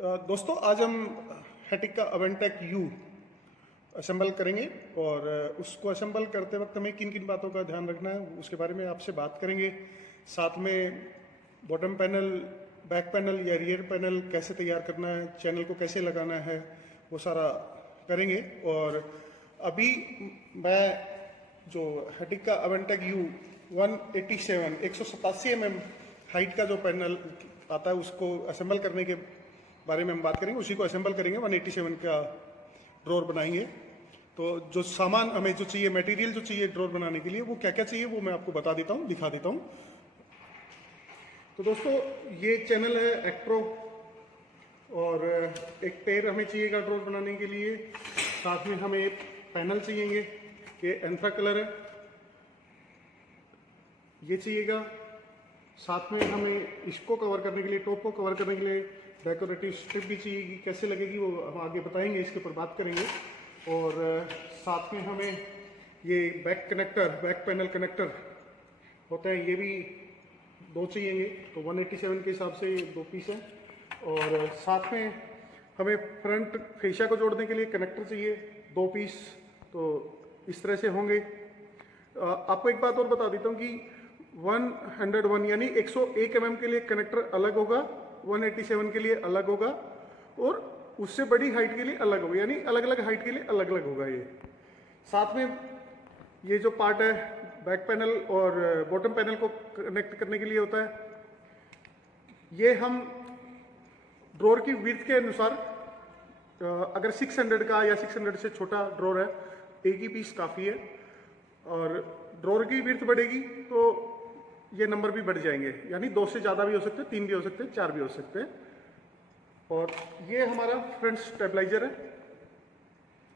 दोस्तों आज हम हेटिक का अवेंटेक यू असेंबल करेंगे और उसको असेंबल करते वक्त हमें किन किन बातों का ध्यान रखना है उसके बारे में आपसे बात करेंगे। साथ में बॉटम पैनल, बैक पैनल या रियर पैनल कैसे तैयार करना है, चैनल को कैसे लगाना है, वो सारा करेंगे। और अभी मैं जो हेटिक का अवेंटेक यू 187 mm हाइट का जो पैनल आता है उसको असेंबल करने के बारे में हम बात करेंगे। उसी को असेंबल करेंगे, 187 का ड्रॉर बनाएंगे। तो जो सामान हमें जो चाहिए, मटेरियल जो चाहिए ड्रॉर बनाने के लिए, वो क्या क्या चाहिए वो मैं आपको बता देता हूँ, दिखा देता हूँ। तो दोस्तों ये चैनल है एक्ट्रो और एक पेयर हमें चाहिएगा ड्रॉर बनाने के लिए। साथ में हमें पैनल चाहिए, ये एंथ्रा कलर है, ये चाहिएगा। साथ में हमें इसको कवर करने के लिए, टॉप को कवर करने के लिए डेकोरेटिव स्ट्रिप भी चाहिए। कैसे लगेगी वो हम आगे बताएंगे, इसके ऊपर बात करेंगे। और साथ में हमें ये back connector, back panel connector होता है, ये भी दो चाहिए। तो 187 के हिसाब से 2 पीस है। और साथ में हमें फ्रंट फेशिया को जोड़ने के लिए कनेक्टर चाहिए 2 पीस। तो इस तरह से होंगे। आपको एक बात और बता देता हूँ कि 101 यानी 101 mm के लिए कनेक्टर अलग होगा, 187 के लिए अलग होगा और उससे बड़ी हाइट के लिए अलग होगा, यानी अलग अलग हाइट के लिए अलग अलग होगा। ये साथ में ये जो पार्ट है बैक पैनल और बॉटम पैनल को कनेक्ट करने के लिए होता है। ये हम ड्रॉर की विड्थ के अनुसार, अगर 600 का या 600 से छोटा ड्रॉर है, एक ही पीस काफ़ी है। और ड्रॉर की विड्थ बढ़ेगी तो ये नंबर भी बढ़ जाएंगे, यानी 2 से ज़्यादा भी हो सकते हैं, 3 भी हो सकते हैं, 4 भी हो सकते हैं। और ये हमारा फ्रंट स्टेबलाइजर है,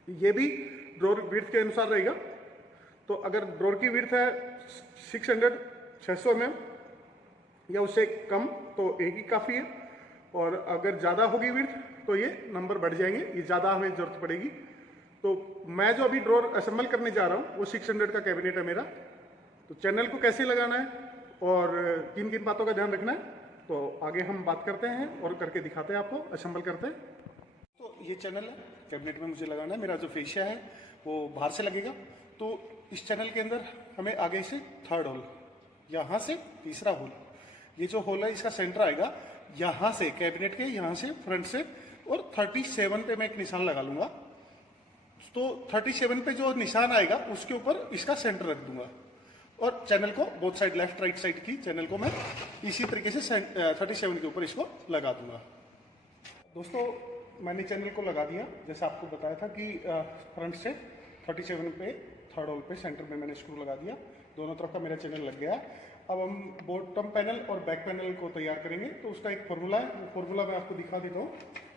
ये भी ड्रॉर विड्थ के अनुसार रहेगा। तो अगर ड्रॉर की विड्थ है 600 mm या उससे कम तो एक ही काफ़ी है। और अगर ज़्यादा होगी विड्थ तो ये नंबर बढ़ जाएंगे, ये ज़्यादा हमें ज़रूरत पड़ेगी। तो मैं जो अभी ड्रॉर असेंबल करने जा रहा हूँ वो 600 का कैबिनेट है मेरा। तो चैनल को कैसे लगाना है और किन किन बातों का ध्यान रखना है तो आगे हम बात करते हैं और करके दिखाते हैं आपको, असेंबल करते हैं। तो ये चैनल है, कैबिनेट में मुझे लगाना है। मेरा जो फेशिया है वो बाहर से लगेगा। तो इस चैनल के अंदर हमें आगे से 3rd होल, यहाँ से 3रा होल, ये जो होल है इसका सेंटर आएगा यहाँ से, कैबिनेट के यहाँ से, फ्रंट से। और 37 पे मैं एक निशान लगा लूंगा। तो 37 पे जो निशान आएगा उसके ऊपर इसका सेंटर रख दूंगा और चैनल को both side, left right side की चैनल को मैं इसी तरीके से 37 के ऊपर इसको लगा दूंगा। दोस्तों मैंने चैनल को लगा दिया, जैसे आपको बताया था कि फ्रंट से 37 पे 3rd होल पे सेंटर में मैंने स्क्रू लगा दिया, दोनों तरफ का मेरा चैनल लग गया। अब हम बॉटम पैनल और बैक पैनल को तैयार करेंगे। तो उसका एक फॉर्मूला है, वो फॉर्मूला मैं आपको दिखा देता हूँ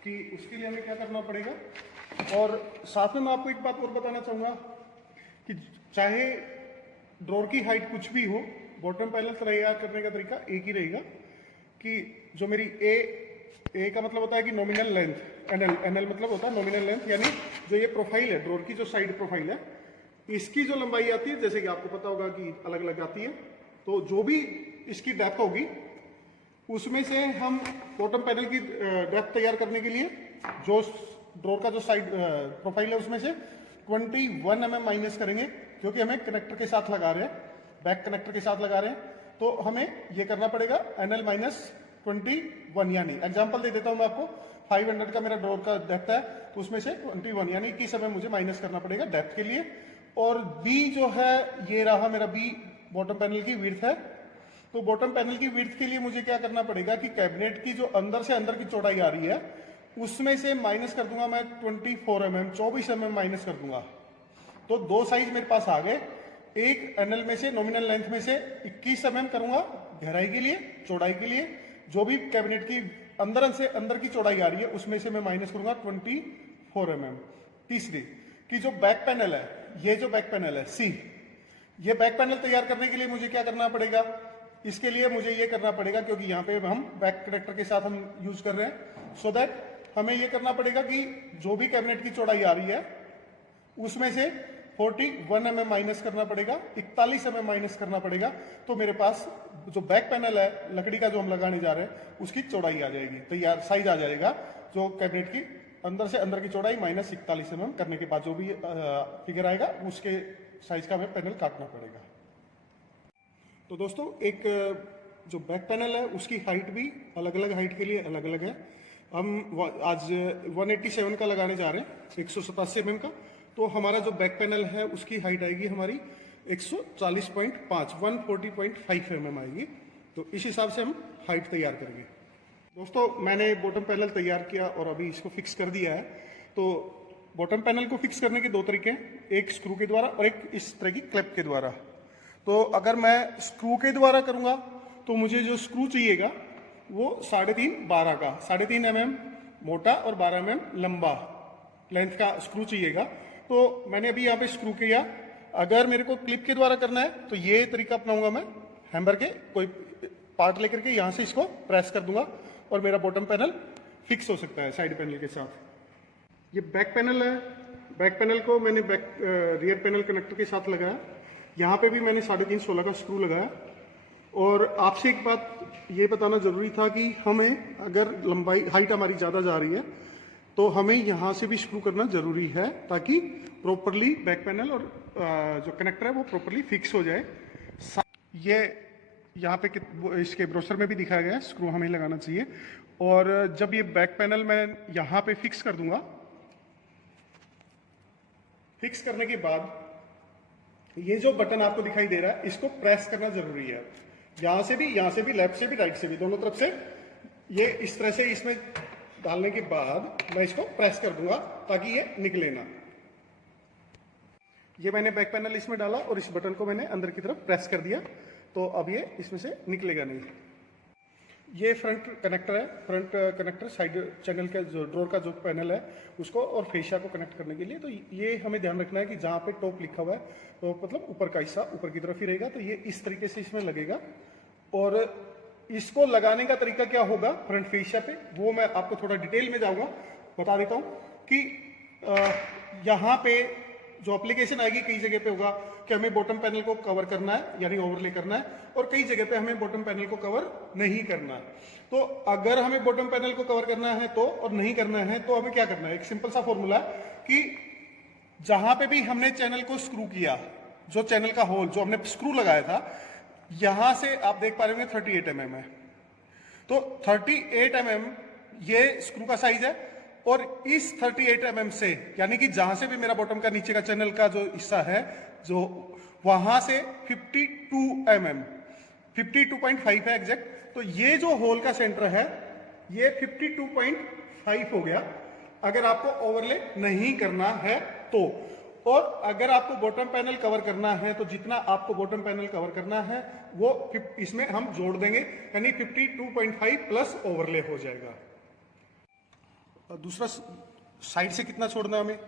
कि उसके लिए हमें क्या करना पड़ेगा। और साथ में मैं आपको एक बात और बताना चाहूँगा कि चाहे ड्रॉर की हाइट कुछ भी हो, बॉटम पैनल तैयार करने का तरीका एक ही रहेगा कि जो मेरी ए का मतलब होता है कि नॉमिनल लेंथ, एनएल मतलब होता है नॉमिनल लेंथ, यानी जो ये प्रोफाइल है ड्रॉर की, जो साइड प्रोफाइल है, इसकी जो लंबाई आती है, जैसे कि आपको पता होगा कि अलग अलग आती है। तो जो भी इसकी डेप्थ होगी उसमें से हम बॉटम पैनल की डेप्थ तैयार करने के लिए जो ड्रॉर का जो साइड प्रोफाइल है उसमें से 21 mm माइनस करेंगे, क्योंकि हमें कनेक्टर के साथ लगा रहे हैं, बैक कनेक्टर के साथ लगा रहे हैं। तो हमें ये करना पड़ेगा NL माइनस 21, यानी एग्जांपल दे देता हूं मैं आपको। 500 का मेरा ड्रॉर का डेप्थ है तो उसमें से 21 यानी 21 समय मुझे माइनस करना पड़ेगा डेप्थ के लिए। और बी जो है, ये रहा मेरा बी, बॉटम पैनल की विड्थ है। तो बॉटम पैनल की विड्थ के लिए मुझे क्या करना पड़ेगा कि कैबिनेट की जो अंदर से अंदर की चौड़ाई आ रही है उसमें से माइनस कर दूंगा मैं 24 mm, 24 mm माइनस कर दूंगा। तो 2 साइज मेरे पास आ गए। एक एनएल में से, नॉमिनल लेंथ में से 21 mm करूंगा गहराई के लिए, चौड़ाई के लिए। जो भी कैबिनेट की अंदर से अंदर की चौड़ाई आ रही है उसमें से मैं माइनस करूंगा 24 mm। तीसरी कि जो बैक पैनल है, ये जो बैक पैनल है सी, ये बैक पैनल तैयार करने के लिए मुझे क्या करना पड़ेगा, इसके लिए मुझे ये करना पड़ेगा, क्योंकि यहाँ पे हम बैक कनेक्टर के साथ हम यूज कर रहे हैं, सो दैट हमें ये करना पड़ेगा कि जो भी कैबिनेट की चौड़ाई आ रही है उसमें से 41 mm माइनस करना पड़ेगा, 41 mm माइनस करना पड़ेगा। तो मेरे पास जो बैक पैनल है लकड़ी का जो हम लगाने जा रहे हैं उसकी चौड़ाई आ जाएगी, तैयार साइज आ जाएगा। जो कैबिनेट की अंदर से अंदर की चौड़ाई -41 mm करने के बाद जो भी फिगर आएगा उसके साइज का हमें पैनल काटना पड़ेगा। तो दोस्तों एक जो बैक पैनल है उसकी हाइट भी अलग अलग हाइट के लिए अलग अलग है। हम आज 187 का लगाने जा रहे हैं, 187 mm का। तो हमारा जो बैक पैनल है उसकी हाइट आएगी हमारी 140.5 140.5 mm आएगी। तो इस हिसाब से हम हाइट तैयार करेंगे। दोस्तों मैंने बॉटम पैनल तैयार किया और अभी इसको फिक्स कर दिया है। तो बॉटम पैनल को फिक्स करने के दो तरीके हैं, एक स्क्रू के द्वारा और एक इस तरह की क्लिप के द्वारा। तो अगर मैं स्क्रू के द्वारा करूंगा तो मुझे जो स्क्रू चाहिएगा वो 3.5 12 का 3.5 mm मोटा और 12 mm लंबा लेंथ का स्क्रू चाहिएगा। तो मैंने अभी यहाँ पे स्क्रू किया। अगर मेरे को क्लिप के द्वारा करना है तो ये तरीका अपनाऊंगा, मैं हैमर के कोई पार्ट लेकर के यहाँ से इसको प्रेस कर दूंगा और मेरा बॉटम पैनल फिक्स हो सकता है साइड पैनल के साथ। ये बैक पैनल है, बैक पैनल को मैंने रियर पैनल कनेक्टर के साथ लगाया। यहाँ पे भी मैंने 3.5 16 का स्क्रू लगाया। और आपसे एक बात ये बताना जरूरी था कि हमें अगर लंबाई हाइट हमारी ज़्यादा जा रही है तो हमें यहाँ से भी स्क्रू करना जरूरी है ताकि प्रॉपरली बैक पैनल और जो कनेक्टर है वो प्रॉपरली फिक्स हो जाए। ये यहाँ पे इसके ब्रोशर में भी दिखाया गया है, स्क्रू हमें लगाना चाहिए। और जब ये बैक पैनल मैं यहाँ पे फिक्स कर दूंगा, फिक्स करने के बाद ये जो बटन आपको दिखाई दे रहा है इसको प्रेस करना जरूरी है। यहाँ से भी, लेफ्ट से भी, राइट से भी, दोनों तरफ से ये इस तरह से इसमें डालने के बाद मैं इसको प्रेस कर दूंगा ताकि ये निकले ना। ये मैंने बैक पैनल इसमें डाला और इस बटन को मैंने अंदर की तरफ प्रेस कर दिया, तो अब ये इसमें से निकलेगा नहीं। ये फ्रंट कनेक्टर है, फ्रंट कनेक्टर साइड चैनल का जो ड्रॉर का जो पैनल है उसको और फेशिया को कनेक्ट करने के लिए। तो ये हमें ध्यान रखना है कि जहाँ पे टॉप लिखा हुआ है तो मतलब ऊपर का हिस्सा ऊपर की तरफ ही रहेगा। तो ये इस तरीके से इसमें लगेगा। और इसको लगाने का तरीका क्या होगा फ्रंट फेशिया पे, वो मैं आपको थोड़ा डिटेल में जाऊंगा, बता देता हूँ कि यहाँ पे जो एप्लीकेशन आएगी कई जगह पे होगा कि हमें बॉटम पैनल को कवर करना है यानी ओवरले करना है, और कई जगह पे हमें बॉटम पैनल को कवर नहीं करना है। तो अगर हमें बॉटम पैनल को कवर करना है तो और नहीं करना है तो हमें क्या करना है, एक सिंपल सा फॉर्मूला कि जहां पे भी हमने चैनल को स्क्रू किया, जो चैनल का होल जो हमने स्क्रू लगाया था, यहां से आप देख पा रहे होंगे 38 mm है। तो 38 mm ये स्क्रू का साइज है। और इस 38 mm से यानी कि जहां से भी मेरा बॉटम का नीचे का चैनल का जो हिस्सा है जो वहां से 52 mm 52.5 है एग्जैक्ट। तो ये जो होल का सेंटर है ये 52.5 हो गया अगर आपको ओवरले नहीं करना है तो। और अगर आपको बॉटम पैनल कवर करना है तो जितना आपको बॉटम पैनल कवर करना है वो इसमें हम जोड़ देंगे यानी 52.5 प्लस ओवरले हो जाएगा। और दूसरा साइड से कितना छोड़ना है हमें,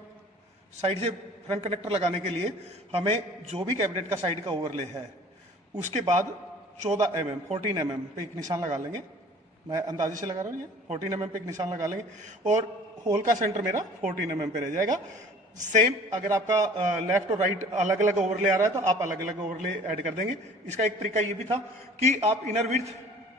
साइड से फ्रंट कनेक्टर लगाने के लिए हमें जो भी कैबिनेट का साइड का ओवरले है उसके बाद 14 mm 14 mm पे एक निशान लगा लेंगे। मैं अंदाजे से लगा रहा हूँ, ये 14 mm पे एक निशान लगा लेंगे और होल का सेंटर मेरा 14 mm पे रह जाएगा। सेम अगर आपका लेफ्ट और राइट अलग अलग ओवरले आ रहा है तो आप अलग अलग ओवरले ऐड कर देंगे। इसका एक तरीका ये भी था कि आप इनर विड्थ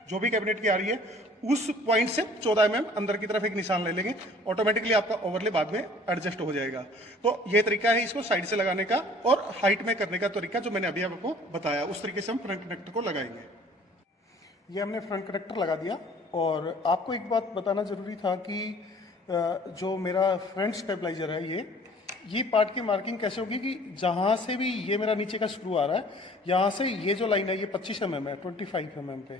जो भी कैबिनेट की आ रही है उस पॉइंट से 14 mm अंदर की तरफ एक निशान ले लेंगे, ऑटोमेटिकली आपका ओवरले बाद में एडजस्ट हो जाएगा। तो ये तरीका है इसको साइड से लगाने का और हाइट में करने का तरीका जो मैंने अभी आपको बताया, उस तरीके से हम फ्रंट कनेक्टर को लगाएंगे। ये हमने फ्रंट कनेक्टर लगा दिया। और आपको एक बात बताना जरूरी था कि जो मेरा फ्रंट स्टेबलाइजर है ये पार्ट की मार्किंग कैसे होगी कि जहाँ से भी ये मेरा नीचे का स्क्रू आ रहा है यहाँ से ये जो लाइन है ये 25 mm है 25 mm पे,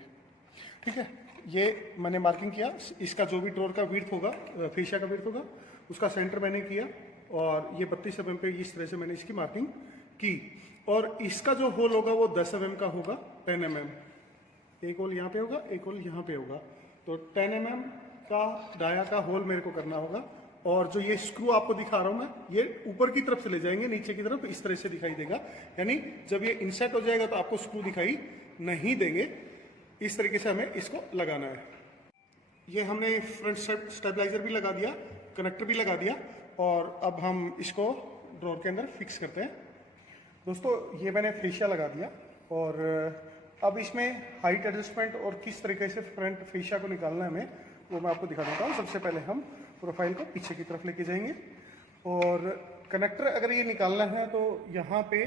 ठीक है। ये मैंने मार्किंग किया, इसका जो भी ड्रॉर का विड्थ होगा फेशिया का विड्थ होगा उसका सेंटर मैंने किया और ये 32 mm पे इस तरह से मैंने इसकी मार्किंग की। और इसका जो होल होगा वो 10 mm का होगा 10 mm, एक होल यहाँ पे होगा एक होल यहाँ पे होगा। तो 10 mm का डाया का होल मेरे को करना होगा। और जो ये स्क्रू आपको दिखा रहा हूं मैं ये ऊपर की तरफ से ले जाएंगे नीचे की तरफ, इस तरह से दिखाई देगा। यानी जब ये इंसर्ट हो जाएगा तो आपको स्क्रू दिखाई नहीं देंगे। इस तरीके से हमें इसको लगाना है। ये हमने फ्रंट स्टेबलाइजर भी लगा दिया, कनेक्टर भी लगा दिया और अब हम इसको ड्रॉर के अंदर फिक्स करते हैं। दोस्तों ये मैंने फेशिया लगा दिया और अब इसमें हाइट एडजस्टमेंट और किस तरीके से फ्रंट फेशिया को निकालना है हमें वो मैं आपको दिखा देता हूँ। सबसे पहले हम प्रोफाइल को पीछे की तरफ लेके जाएंगे और कनेक्टर अगर ये निकालना है तो यहाँ पे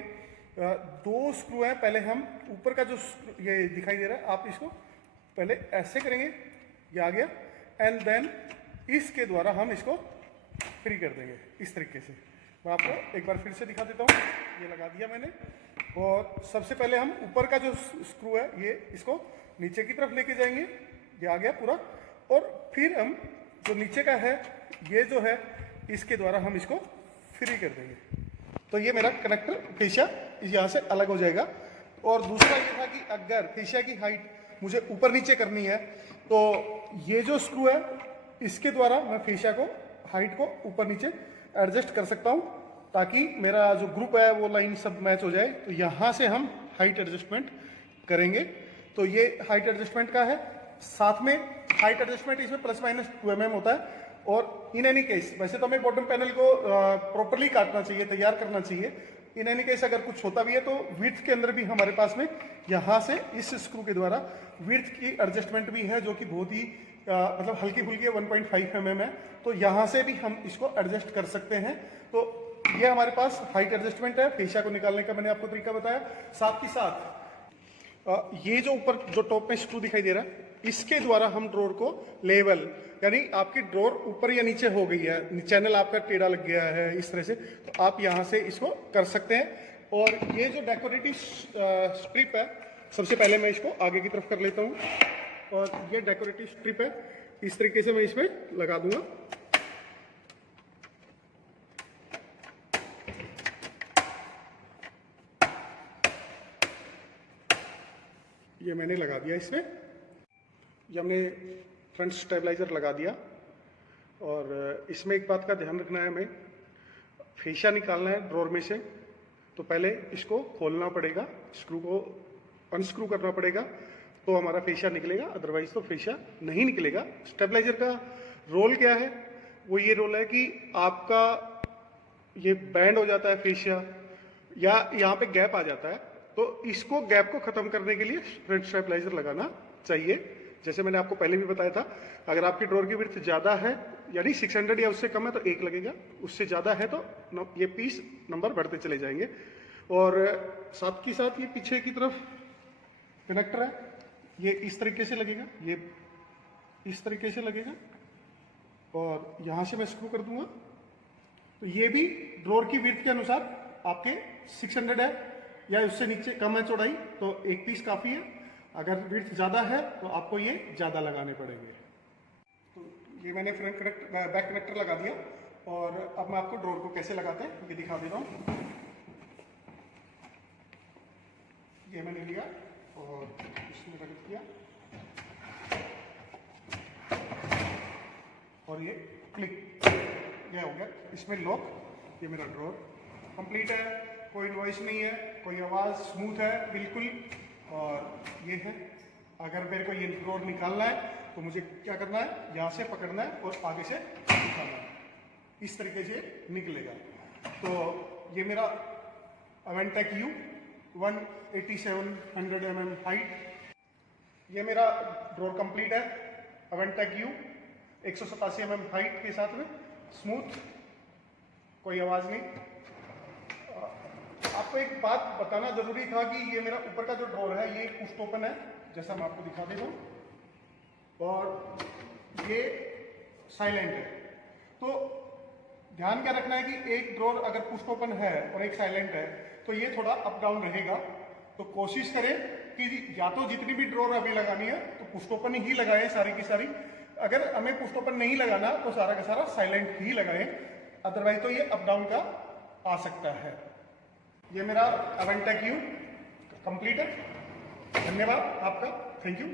2 स्क्रू हैं। पहले हम ऊपर का जो ये दिखाई दे रहा है, आप इसको पहले ऐसे करेंगे, ये आ गया, एंड देन इसके द्वारा हम इसको फ्री कर देंगे इस तरीके से। मैं आपको एक बार फिर से दिखा देता हूँ। ये लगा दिया मैंने और सबसे पहले हम ऊपर का जो स्क्रू है ये इसको नीचे की तरफ लेके जाएंगे, ये आ गया पूरा, और फिर हम जो नीचे का है ये जो है इसके द्वारा हम इसको फ्री कर देंगे। तो ये मेरा कनेक्टर फेशिया यहाँ से अलग हो जाएगा। और दूसरा ये था कि अगर फेशिया की हाइट मुझे ऊपर नीचे करनी है तो ये जो स्क्रू है इसके द्वारा मैं फेशिया को हाइट को ऊपर नीचे एडजस्ट कर सकता हूँ ताकि मेरा जो ग्रुप है वो लाइन सब मैच हो जाए। तो यहाँ से हम हाइट एडजस्टमेंट करेंगे। तो ये हाइट एडजस्टमेंट का है। साथ में हाइट एडजस्टमेंट इसमें ±2 mm होता है। और इन एनी केस वैसे तो हमें बॉटम पैनल को प्रॉपरली काटना चाहिए, तैयार करना चाहिए। इन एनी केस अगर कुछ होता भी है तो विड्थ के अंदर भी हमारे पास में यहाँ से इस स्क्रू के द्वारा विड्थ की एडजस्टमेंट भी है जो कि बहुत ही मतलब हल्की फुल्की 1.5 mm है। तो यहाँ से भी हम इसको एडजस्ट कर सकते हैं। तो ये हमारे पास हाइट एडजस्टमेंट है। फेशिया को निकालने का मैंने आपको तरीका बताया। साथ ही साथ ये जो ऊपर जो टॉप में स्क्रू दिखाई दे रहा है इसके द्वारा हम ड्रॉर को लेवल, यानी आपकी ड्रॉर ऊपर या नीचे हो गई है, चैनल आपका टेढ़ा लग गया है इस तरह से, तो आप यहाँ से इसको कर सकते हैं। और ये जो डेकोरेटिव स्ट्रिप है, सबसे पहले मैं इसको आगे की तरफ कर लेता हूँ और ये डेकोरेटिव स्ट्रिप है, इस तरीके से मैं इसमें लगा दूंगा। ये मैंने लगा दिया इसमें। ये हमने फ्रंट स्टेबलाइजर लगा दिया। और इसमें एक बात का ध्यान रखना है, हमें फेशिया निकालना है ड्रॉर में से तो पहले इसको खोलना पड़ेगा, स्क्रू को अनस्क्रू करना पड़ेगा तो हमारा फेशिया निकलेगा, अदरवाइज तो फेशिया नहीं निकलेगा। स्टेबलाइजर का रोल क्या है? वो ये रोल है कि आपका ये बैंड हो जाता है फेशिया या यहाँ पे गैप आ जाता है, तो इसको गैप को ख़त्म करने के लिए फ्रंट स्टेबलाइजर लगाना चाहिए। जैसे मैंने आपको पहले भी बताया था, अगर आपकी ड्रॉर की विड्थ ज़्यादा है यानी 600 या उससे कम है तो 1 लगेगा, उससे ज़्यादा है तो ये पीस नंबर बढ़ते चले जाएंगे। और साथ ही साथ ये पीछे की तरफ कनेक्टर है, ये इस तरीके से लगेगा, ये इस तरीके से लगेगा और यहाँ से मैं स्क्रू कर दूंगा। तो ये भी ड्रॉर की विड्थ के अनुसार आपके 600 है या उससे नीचे कम है चौड़ाई तो 1 पीस काफ़ी है। अगर विड्थ ज़्यादा है तो आपको ये ज़्यादा लगाने पड़ेंगे। तो ये मैंने फ्रंट कनेक्टर बैक कनेक्टर लगा दिया और अब मैं आपको ड्रॉर को कैसे लगाते हैं ये दिखा दे रहा हूँ। ये मैंने लिया और इसमें रख दिया और ये क्लिक, ये हो गया इसमें लॉक। ये मेरा ड्रॉर कंप्लीट है, कोई नॉइस नहीं है, कोई आवाज़, स्मूथ है बिल्कुल। और ये है, अगर मेरे को ये ड्रॉर निकालना है तो मुझे क्या करना है, यहाँ से पकड़ना है और आगे से निकालना है, इस तरीके से निकलेगा। तो ये मेरा अवेंटेक U 18700 mm हाइट, ये मेरा ड्रॉर कंप्लीट है। अवेंटेक U 187 mm हाइट के साथ में स्मूथ, कोई आवाज़ नहीं। आपको एक बात बताना जरूरी था कि ये मेरा ऊपर का जो ड्रॉर है ये पुश ओपन है, जैसा मैं आपको दिखा देता हूँ, और ये साइलेंट है। तो ध्यान क्या रखना है कि एक ड्रॉर अगर पुश ओपन है और एक साइलेंट है तो ये थोड़ा अप डाउन रहेगा। तो कोशिश करें कि या तो जितनी भी ड्रॉर अभी लगानी है तो पुश ओपन ही लगाएं सारी की सारी। अगर हमें पुश ओपन नहीं लगाना तो सारा का सारा साइलेंट ही लगाएं, अदरवाइज तो ये अप डाउन का आ सकता है। ये मेरा अवेंटेक U कंप्लीट है। धन्यवाद आपका, थैंक यू।